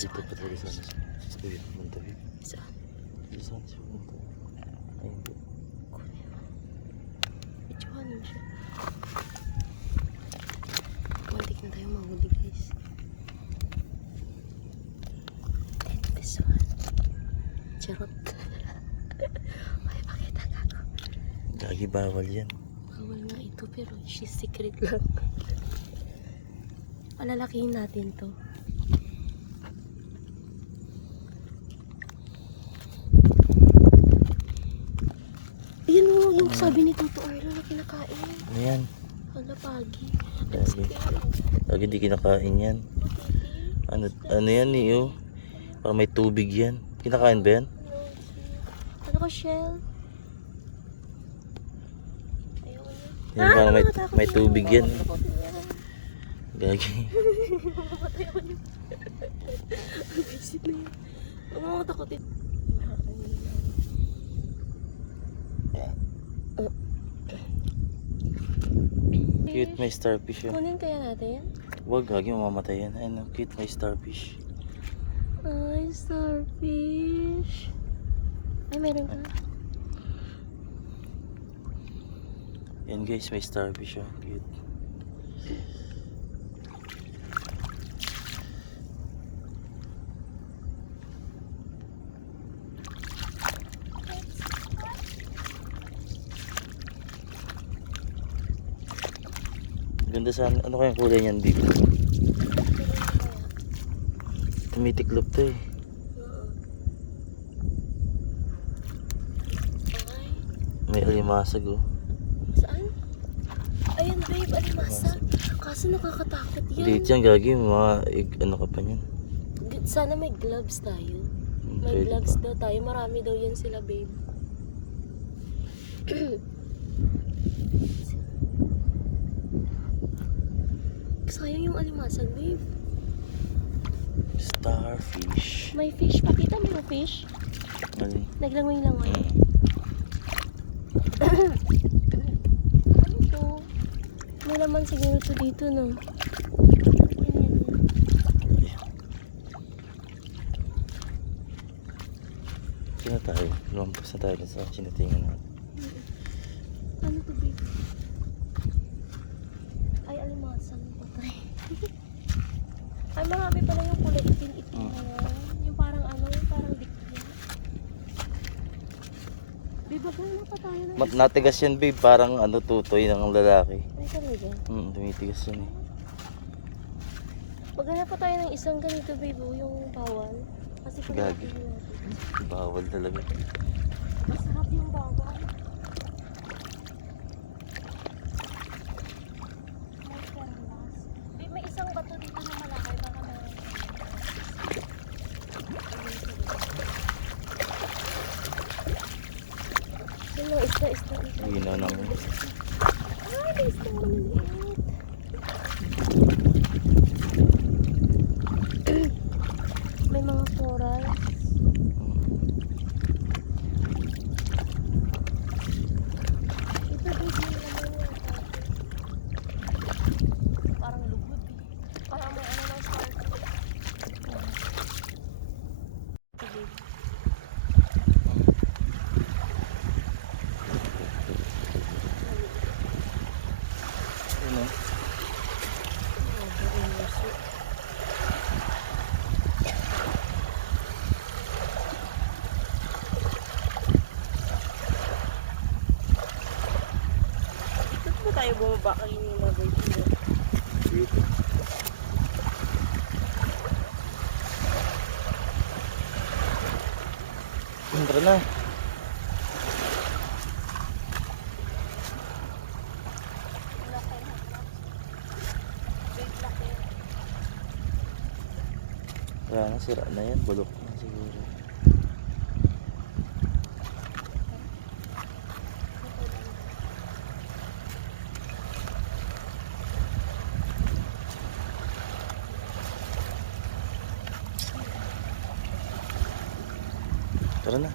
dito pa talaga sana siya. Uy, pumunta yun. Saan? Dito sana siya pumunta. Ay, hindi. Itsuhanin siya. Mantik na tayo mahuli guys. And this one. Charot. Ay, pakita ka ako. Lagi bawal yan. Bawal nga ito pero she's secret lang. Palalakihin natin to. Ayan o, yung sabi ni Toto Arlo na kinakain. Ano yan? Hala, pagi. Lagi. Lagi di kinakain yan. Ano yan eh, oh? Parang may tubig yan. Kinakain ba yan? Ano ka, Shell? Ayaw niya. Yan, parang nakatakot may yun. tubig yan. Takotin niya. Gagi. Mamamatay ako niya. Visit na yun. Huwag mo takotin. Cute, may starfish yun. Kunin kaya natin? Huwag, gagi, mamamatay yan. Ayun, cute, may starfish. Ay, starfish. Ay, meron ka. Yan guys, may starfish oh. Cute. Ganda sa ano kayang kulay niyan, baby? Tumitiklop to eh. May alimasag oh. Saan? Ayan, babe, alimasa. Kaso nakakatakot yan. Liit yan, gagi. Ano ka pa niyan? Sana may gloves tayo. May Pwede gloves pa. daw tayo. Marami daw yan sila, babe. Sayang yung alimasag, babe. Starfish. May fish. Pakita mo yung fish. Mali. Naglangoy-langoy. Mm. Ano to? May naman siguro to dito, no? Sino tayo? Lumampas na tayo sa sinatingan natin. Ano to, babe? Ay, alimasag. Patay. Ay, marami pala yung kulay itim-itim na yan. Yung parang ano, yung parang dikit. Babe, magkano pa tayo ng isa? Natigas yan, babe. Parang ano, tutoy ng lalaki. Ay, talaga. Tumitigas yan eh. Maghanap pa tayo ng isang ganito, babe, oh, yung bawal. Kasi kung Gagi. natin natin. Bawal talaga. Masarap yung bawal. May perlas. Babe, may isang bato dito na malaki. Baka meron. Yung mga isda. Ginaw ng... Ay, may isda maliliit. May mga coral. Ito din yung naman yung parang lugod eh. Parang may ano ng starfish. Sige. Ano? Saan ba tayo bumaba kanina, baby? Dito. Tara na. Wala na, sira na yan. Bulok na siguro. Tara na.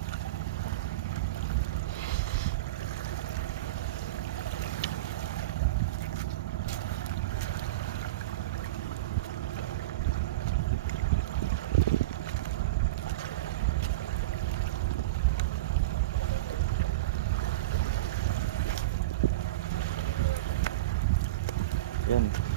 doon.